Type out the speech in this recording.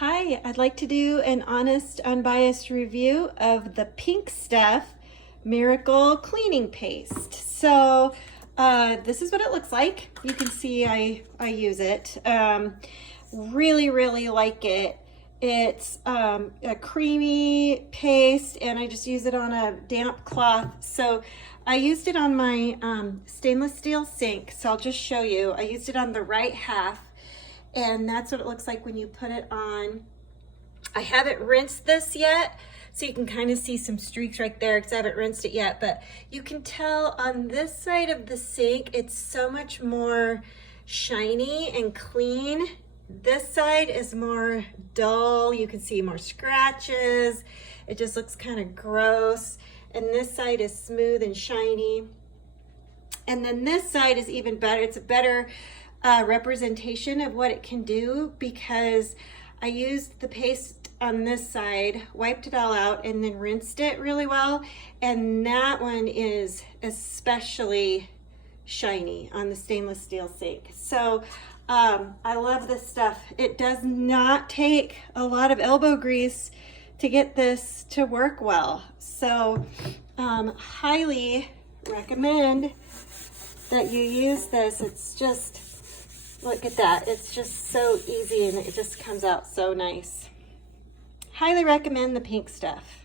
Hi, I'd like to do an honest, unbiased review of the Pink Stuff Miracle Cleaning Paste. So this is what it looks like. You can see I use it. Really like it. It's a creamy paste and I just use it on a damp cloth. So I used it on my stainless steel sink. So I'll just show you. I used it on the right half. And that's what it looks like when you put it on. I haven't rinsed this yet, so you can kind of see some streaks right there because I haven't rinsed it yet, but you can tell on this side of the sink, it's so much more shiny and clean. This side is more dull. You can see more scratches. It just looks kind of gross. And this side is smooth and shiny. And then this side is even better. It's a better representation of what it can do because I used the paste on this side, wiped it all out, and then rinsed it really well. And that one is especially shiny on the stainless steel sink. So I love this stuff. It does not take a lot of elbow grease to get this to work well. So highly recommend that you use this. It's just, look at that. It's just so easy and it just comes out so nice. Highly recommend the Pink Stuff.